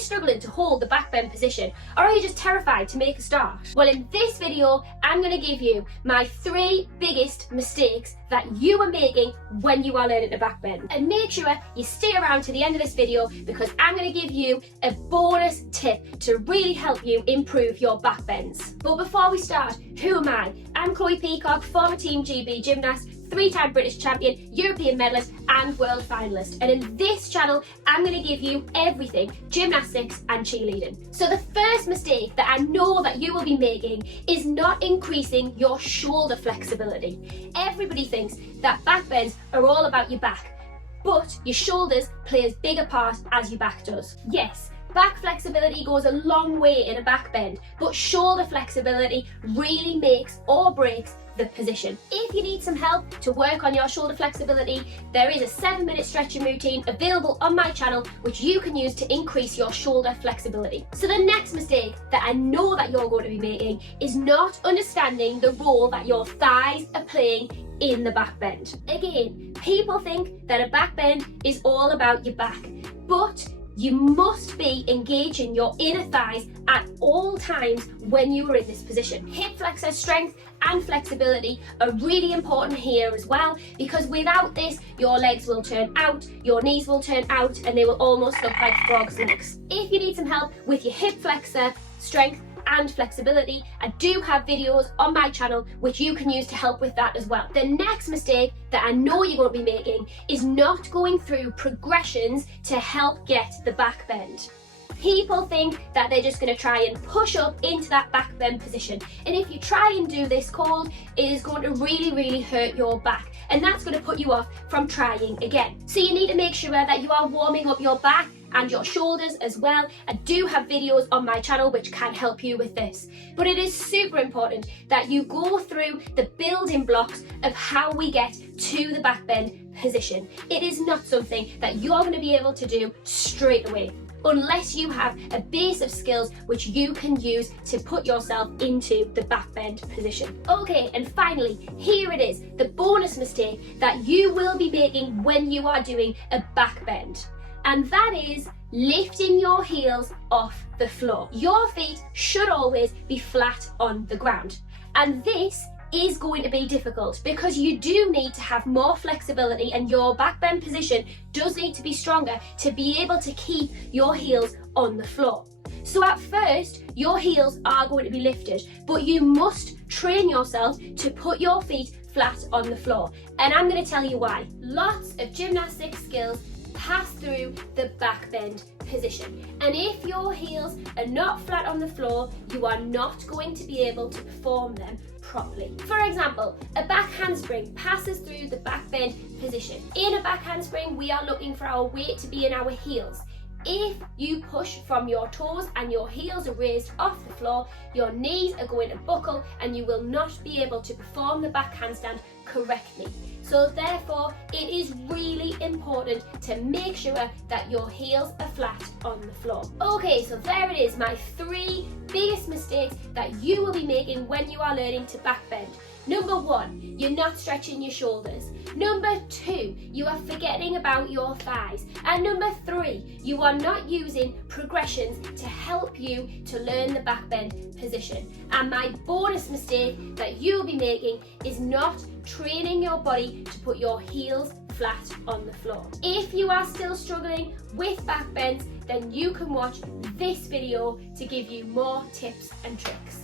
you struggling to hold the back bend position, or are you just terrified to make a start? Well, in this video, I'm going to give you my 3 biggest mistakes that you are making when you are learning to back bend. And make sure you stay around to the end of this video because I'm going to give you a bonus tip to really help you improve your back bends. But before we start, who am I? I'm 𝐿𝐤 Peacock, former Team GB Gymnast, 3-time British champion, European medalist and world finalist. And in this channel, I'm going to give you everything gymnastics and cheerleading. So the first mistake that I know that you will be making is not increasing your shoulder flexibility. Everybody thinks that back bends are all about your back, but your shoulders play as big a part as your back does. Yes, back flexibility goes a long way in a back bend, but shoulder flexibility really makes or breaks the position. If you need some help to work on your shoulder flexibility, there is a 7-minute stretching routine available on my channel which you can use to increase your shoulder flexibility. So the next mistake that I know that you're going to be making is not understanding the role that your thighs are playing in the back bend. Again, people think that a back bend is all about your back, but you must be engaging your inner thighs at all times when you are in this position. Hip flexor strength and flexibility are really important here as well, because without this, your legs will turn out, your knees will turn out, and they will almost look like frog's legs. If you need some help with your hip flexor strength and flexibility, I do have videos on my channel which you can use to help with that as well. The next mistake that I know you're going to be making is not going through progressions to help get the back bend. People think that they're just going to try and push up into that back bend position, and if you try and do this cold, it is going to really hurt your back, and that's going to put you off from trying again. So you need to make sure that you are warming up your back and your shoulders as well. I do have videos on my channel which can help you with this, but it is super important that you go through the building blocks of how we get to the back bend position. It is not something that you're going to be able to do straight away unless you have a base of skills which you can use to put yourself into the back bend position. Okay, and finally, here it is, the bonus mistake that you will be making when you are doing a back bend. And that is lifting your heels off the floor. Your feet should always be flat on the ground. And this is going to be difficult because you do need to have more flexibility, and your back bend position does need to be stronger to be able to keep your heels on the floor. So at first, your heels are going to be lifted, but you must train yourself to put your feet flat on the floor. And I'm going to tell you why. Lots of gymnastic skills pass through the back bend position, and if your heels are not flat on the floor, you are not going to be able to perform them properly. For example, a back handspring passes through the back bend position. In a back handspring, we are looking for our weight to be in our heels. If you push from your toes and your heels are raised off the floor, your knees are going to buckle and you will not be able to perform the back handstand correctly. So therefore, it is really important to make sure that your heels are flat on the floor. Okay, so there it is, my 3 biggest mistakes that you will be making when you are learning to back bend. Number 1, you're not stretching your shoulders. Number 2, you are forgetting about your thighs. And number 3, you are not using progressions to help you to learn the back bend position. And my bonus mistake that you'll be making is not training your body to put your heels flat on the floor. If you are still struggling with back bends, then you can watch this video to give you more tips and tricks.